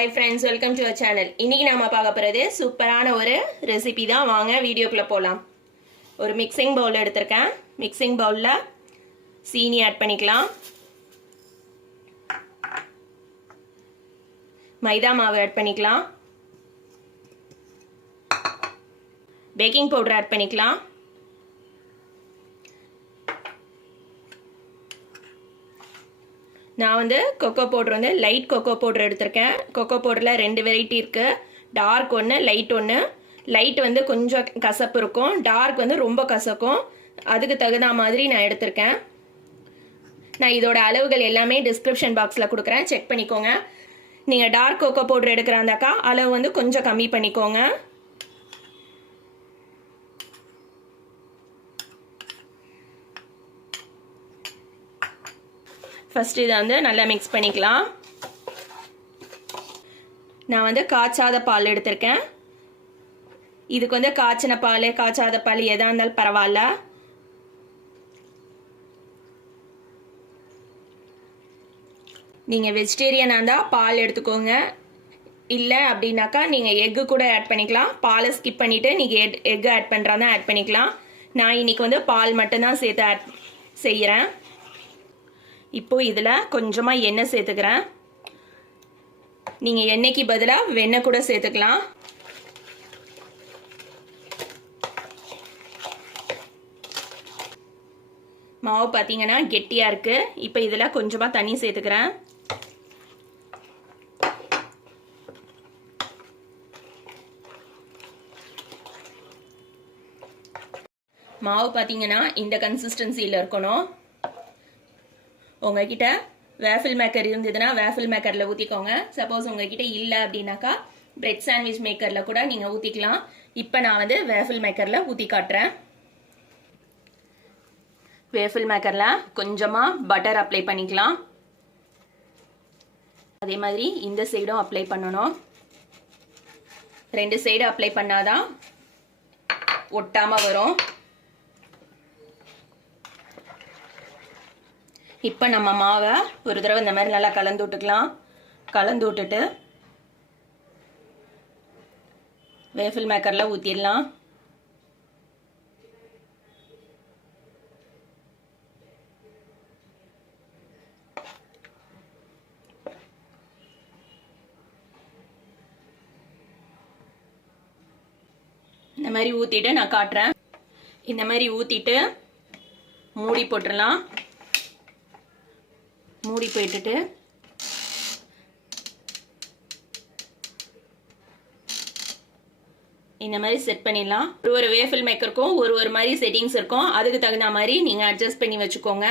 Hi friends, welcome to our channel. இன்னைக்கு நாம பார்க்க போறது சூப்பரான ஒரு ரெசிபி தான். வாங்க வீடியோக்குள்ள போலாம். ஒரு மிக்சிங் பவுல் எடுத்துர்க்கேன். மிக்சிங் பவுல்ல சீனி ஆட் பண்ணிக்கலாம். மைதா மாவு ஆட் பண்ணிக்கலாம். பேக்கிங் பவுடர் ஆட் பண்ணிக்கலாம். நான் வந்து கொக்கோ பவுடர் வந்து லைட் கொக்கோ பவுடர் எடுத்திருக்கேன். கொக்கோ பவுடரில் 2 வெரைட்டி இருக்குது. டார்க் ஒன்று, லைட் ஒன்று. லைட் வந்து கொஞ்சம் கசப்பு இருக்கும், டார்க் வந்து ரொம்ப கசக்கும். அதுக்கு தகுந்த மாதிரி நான் எடுத்திருக்கேன். நான் இதோட அளவுகள் எல்லாமே டிஸ்கிரிப்ஷன் பாக்ஸில் கொடுக்குறேன், செக் பண்ணிக்கோங்க. நீங்கள் டார்க் கொக்கோ பவுடர் எடுக்கிறாந்தாக்கா அளவு வந்து கொஞ்சம் கம்மி பண்ணிக்கோங்க. ஃபர்ஸ்ட் இதை வந்து நல்லா மிக்ஸ் பண்ணிக்கலாம். நான் வந்து காய்ச்சாத பால் எடுத்திருக்கேன். இதுக்கு வந்து காய்ச்சின பால், காய்ச்சாத பால் எதா இருந்தாலும் பரவாயில்ல. நீங்கள் வெஜிடேரியனாக இருந்தால் பால் எடுத்துக்கோங்க. இல்லை அப்படின்னாக்கா நீங்கள் எக்கு கூட ஆட் பண்ணிக்கலாம். பாலை ஸ்கிப் பண்ணிவிட்டு நீங்கள் எக்கு ஆட் பண்ணுறாதான் ஆட் பண்ணிக்கலாம். நான் இன்னைக்கு வந்து பால் மட்டும்தான் சேர்த்து ஆட் செய்கிறேன். இப்போ இதில் கொஞ்சமாக எண்ணெய் சேர்த்துக்கிறேன். நீங்கள் எண்ணெய்க்கு பதிலாக வெண்ணெய் கூட சேர்த்துக்கலாம். மாவு பார்த்தீங்கன்னா கெட்டியாக இருக்குது. இப்போ இதில் கொஞ்சமாக தண்ணி சேர்த்துக்கிறேன். மாவு பார்த்தீங்கன்னா இந்த கன்சிஸ்டன்சியில் இருக்கணும். உங்ககிட்ட வேஃபில் மேக்கர் இருந்ததுன்னா வேஃபில் மேக்கரில் ஊற்றிக்கோங்க. சப்போஸ் உங்ககிட்ட இல்லை அப்படின்னாக்கா பிரெட் சாண்ட்விச் மேக்கரில் கூட நீங்கள் ஊற்றிக்கலாம். இப்போ நான் வந்து வேஃபில் மேக்கரில் ஊற்றி காட்டுறேன். வேஃபில் மேக்கரில் கொஞ்சமாக பட்டர் அப்ளை பண்ணிக்கலாம். அதே மாதிரி இந்த சைடும் அப்ளை பண்ணணும். 2 சைடு அப்ளை பண்ணாதான் ஒட்டாமல் வரும். இப்போ நம்ம மாவை ஒரு தடவை இந்த மாதிரி நல்லா கலந்து விட்டுக்கலாம். கலந்து விட்டுட்டு வேஃபில் மேக்கரில் ஊற்றிடலாம். இந்த மாதிரி ஊற்றிட்டு நான் காட்டுறேன். இந்த மாதிரி ஊற்றிட்டு மூடி போட்டுடலாம். மூடி போயிட்டுட்டு இந்த மாதிரி செட் பண்ணிடலாம். ஒரு வேஃபில் மேக்கருக்கும் ஒரு மாதிரி செட்டிங்ஸ் இருக்கும். அதுக்கு தகுந்த மாதிரி நீங்கள் அட்ஜஸ்ட் பண்ணி வச்சுக்கோங்க.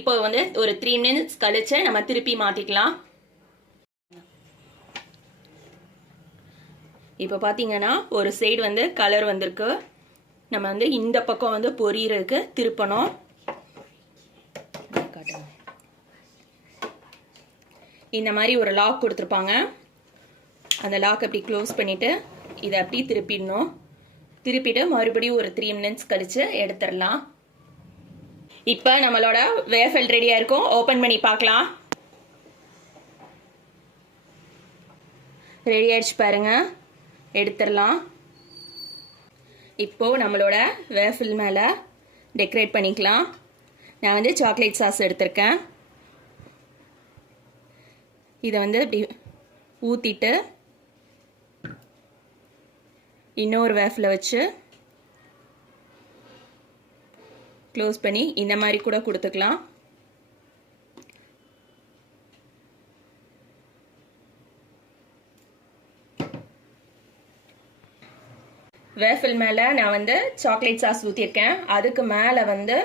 இப்போ வந்து ஒரு 3 மினிட்ஸ் கழிச்சு நம்ம திருப்பி மாற்றிக்கலாம். இப்போ பார்த்தீங்கன்னா ஒரு சைடு வந்து கலர் வந்திருக்கு. நம்ம வந்து இந்த பக்கம் வந்து பொரியறதுக்கு திருப்பணும். இந்த மாதிரி ஒரு லாக் கொடுத்துருப்பாங்க. அந்த லாக் அப்படி க்ளோஸ் பண்ணிவிட்டு இதை அப்படி திருப்பிடணும். திருப்பிட்டு மறுபடியும் ஒரு 3 மினிட்ஸ் கழித்து எடுத்துடலாம். இப்போ நம்மளோட வேஃபல் ரெடியாக இருக்கும். ஓப்பன் பண்ணி பார்க்கலாம். ரெடி ஆயிடுச்சு பாருங்கள். எடுத்துடலாம். இப்போது நம்மளோட வேஃபில் மேலே டெக்கரேட் பண்ணிக்கலாம். நான் வந்து சாக்லேட் சாஸ் எடுத்திருக்கேன். இதை வந்து இப்படி ஊற்றிட்டு இன்னொரு வேஃபில் வச்சு க்ளோஸ் பண்ணி இந்த மாதிரி கூட கொடுத்துக்கலாம். வேஃபில் மேலே நான் வந்து சாக்லேட் சாஸ் ஊற்றிருக்கேன். அதுக்கு மேலே வந்து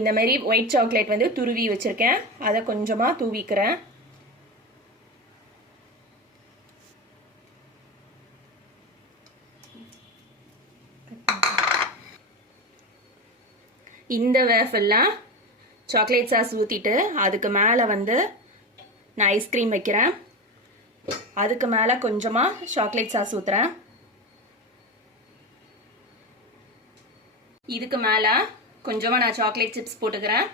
இந்த மாதிரி ஒயிட் சாக்லேட் வந்து துருவி வச்சுருக்கேன். அதை கொஞ்சமாக தூவிக்கிறேன். இந்த வேஃபில் சாக்லேட் சாஸ் ஊற்றிட்டு அதுக்கு மேலே வந்து நான் ஐஸ்கிரீம் வைக்கிறேன். அதுக்கு மேலே கொஞ்சமாக சாக்லேட் சாஸ் ஊற்றுறேன். இதுக்கு மேலே கொஞ்சமாக நான் சாக்லேட் சிப்ஸ் போட்டுக்கிறேன்.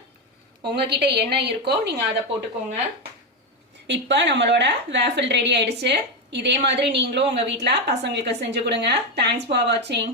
உங்ககிட்ட என்ன இருக்கோ நீங்கள் அதை போட்டுக்கோங்க. இப்போ நம்மளோட வேஃபில் ரெடி ஆயிடுச்சு. இதே மாதிரி நீங்களும் உங்கள் வீட்டில் பசங்களுக்கு செஞ்சு கொடுங்க. தேங்க்ஸ் ஃபார் வாட்சிங்.